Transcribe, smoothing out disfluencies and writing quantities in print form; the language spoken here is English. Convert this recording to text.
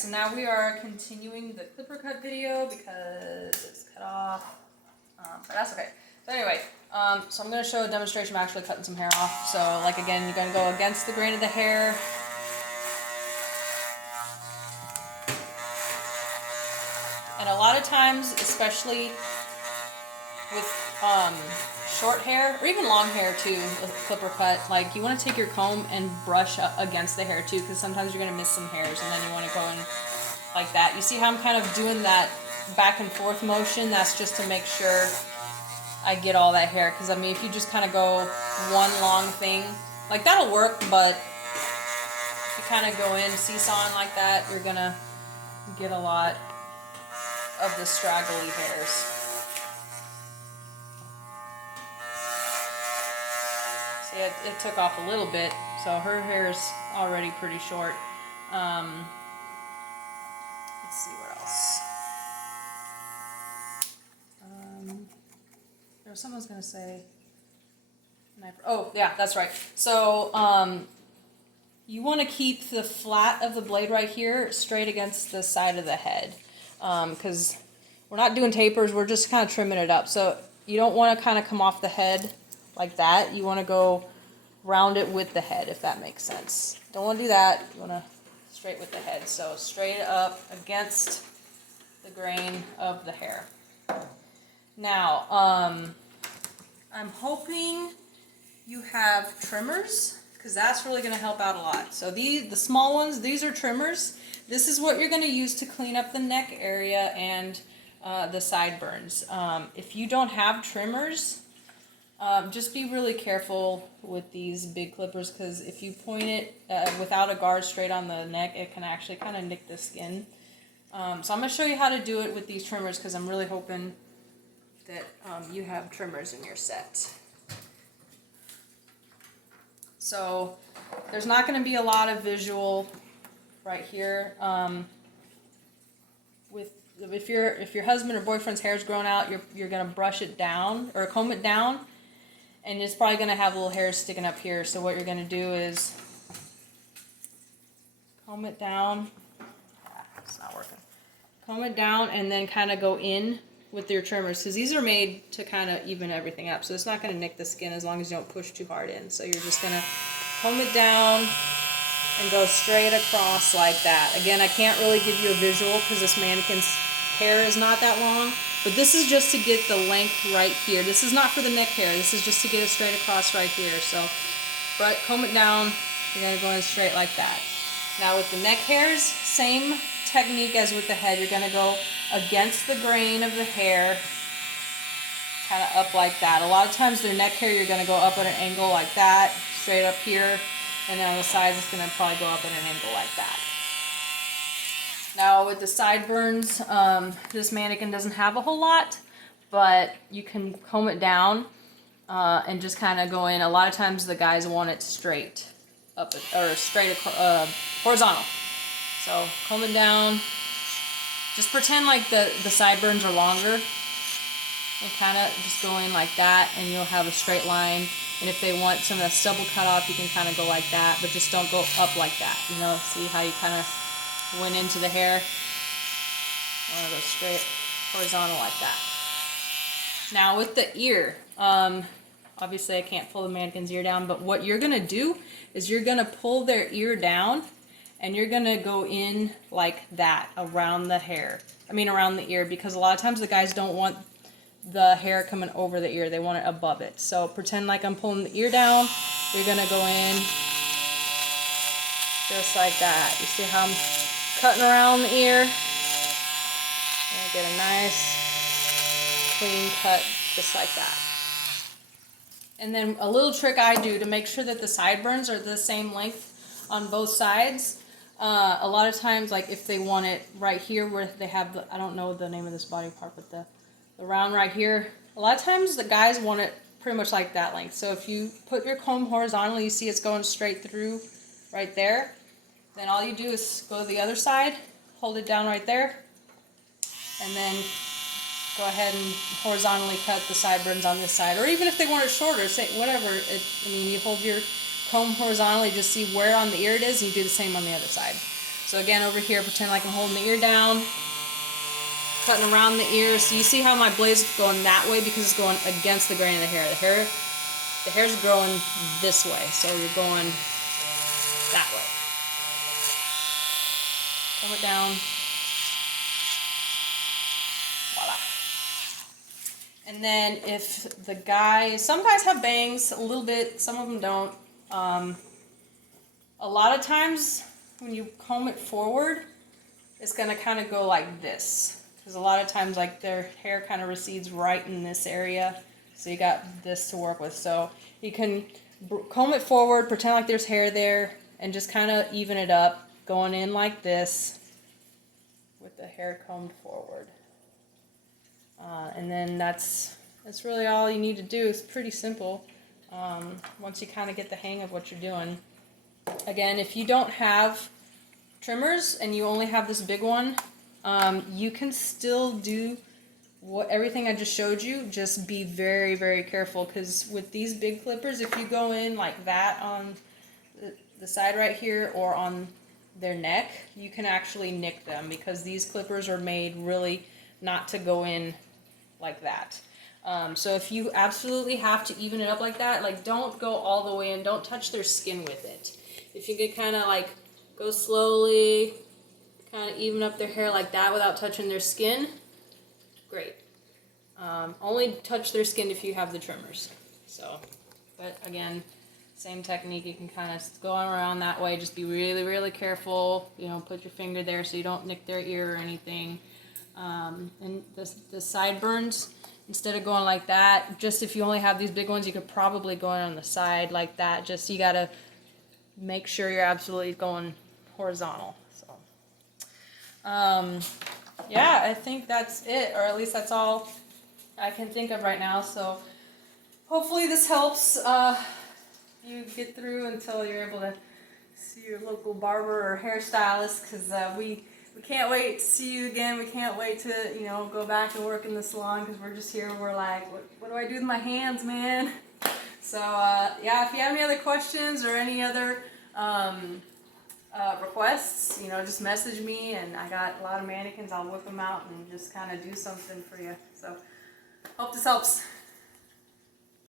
so now we are continuing the clipper cut video because it's cut off, but that's okay. So anyway, so I'm going to show a demonstration of actually cutting some hair off. So like again, you're going to go against the grain of the hair. And a lot of times, especially with short hair, or even long hair too, with clipper cut, like you want to take your comb and brush up against the hair too, because sometimes you're going to miss some hairs, and then you want to go in like that. You see how I'm kind of doing that back and forth motion? That's just to make sure I get all that hair, because I mean if you just kind of go one long thing, like that'll work, but if you kind of go in seesawing like that, you're going to get a lot of the straggly hairs. See, it took off a little bit, so her hair is already pretty short. Let's see what else. There was something I was going to say. Oh, yeah, that's right. So, you want to keep the flat of the blade right here straight against the side of the head. Because we're not doing tapers, we're just kind of trimming it up. So you don't want to kind of come off the head like that. You want to go round it with the head, if that makes sense. Don't want to do that. You want to straight with the head. So straight up against the grain of the hair. Now, I'm hoping you have trimmers, because that's really going to help out a lot. So the small ones, these are trimmers. This is what you're going to use to clean up the neck area and the sideburns. If you don't have trimmers, just be really careful with these big clippers, because if you point it without a guard straight on the neck, it can actually kind of nick the skin. So I'm going to show you how to do it with these trimmers, because I'm really hoping that you have trimmers in your set. So there's not going to be a lot of visual right here. If your husband or boyfriend's hair's grown out, you're gonna brush it down or comb it down, and it's probably gonna have little hairs sticking up here. So what you're gonna do is comb it down. It's not working. Comb it down and then kind of go in with your trimmers, because these are made to kind of even everything up. So it's not gonna nick the skin as long as you don't push too hard in. So you're just gonna comb it down and go straight across like that. Again, I can't really give you a visual because this mannequin's hair is not that long, but this is just to get the length right here. This is not for the neck hair. This is just to get it straight across right here. So comb it down, you're going to go in straight like that. Now with the neck hairs, same technique as with the head. You're going to go against the grain of the hair, kind of up like that. A lot of times their neck hair, you're going to go up at an angle like that, straight up here. And then on the sides, it's going to probably go up at an angle like that. Now with the sideburns, this mannequin doesn't have a whole lot, but you can comb it down and just kind of go in. A lot of times the guys want it straight up, or straight horizontal. So comb it down. Just pretend like the sideburns are longer, and kind of just go in like that, and you'll have a straight line. And if they want some of the stubble cut off, you can kind of go like that, but just don't go up like that. You know, see how you kind of went into the hair? I want to go straight horizontal like that. Now with the ear, obviously I can't pull the mannequin's ear down, but what you're going to do is you're going to pull their ear down, and you're going to go in like that around the hair. I mean around the ear, because a lot of times the guys don't want the hair coming over the ear. They want it above it. So pretend like I'm pulling the ear down. You're going to go in just like that. You see how I'm cutting around the ear? And get a nice clean cut just like that. And then a little trick I do to make sure that the sideburns are the same length on both sides. A lot of times, like if they want it right here where they have the, I don't know the name of this body part, but the round right here, a lot of times the guys want it pretty much like that length. So if you put your comb horizontally, you see it's going straight through right there. Then all you do is go to the other side, hold it down right there, and then go ahead and horizontally cut the sideburns on this side. Or even if they want it shorter, say whatever. I mean, you hold your comb horizontally, just see where on the ear it is, and you do the same on the other side. So again, over here, pretend like I'm holding the ear down, cutting around the ear. So you see how my blade's going that way because it's going against the grain of the hair. The hair's growing this way, so you're going that way. Comb it down. Voila. And then if the guys, some guys have bangs a little bit, some of them don't. A lot of times when you comb it forward, it's gonna kind of go like this. Because a lot of times like their hair kind of recedes right in this area. So you got this to work with. So you can comb it forward, pretend like there's hair there, and just kind of even it up, going in like this with the hair combed forward. And then that's really all you need to do. It's pretty simple once you kind of get the hang of what you're doing. Again, if you don't have trimmers and you only have this big one, you can still do everything I just showed you. Just be very, very careful, because with these big clippers, if you go in like that on the side right here or on their neck, you can actually nick them, because these clippers are made really not to go in like that. So if you absolutely have to even it up like that, like don't go all the way in, don't touch their skin with it. If you could kind of like go slowly, kind of even up their hair like that without touching their skin, great. Only touch their skin if you have the trimmers. So, but again, same technique, you can kind of go around that way, just be really, really careful, you know, put your finger there so you don't nick their ear or anything. And the sideburns, instead of going like that, just if you only have these big ones, you could probably go on the side like that. Just you gotta make sure you're absolutely going horizontal. So, yeah, I think that's it, or at least that's all I can think of right now. So hopefully this helps you get through until you're able to see your local barber or hairstylist, because we can't wait to see you again. We can't wait to, you know, go back and work in the salon, because we're just here and we're like, what do I do with my hands, man? So yeah, if you have any other questions or any other requests, you know, just message me, and I got a lot of mannequins. I'll whip them out and just kind of do something for you. So hope this helps.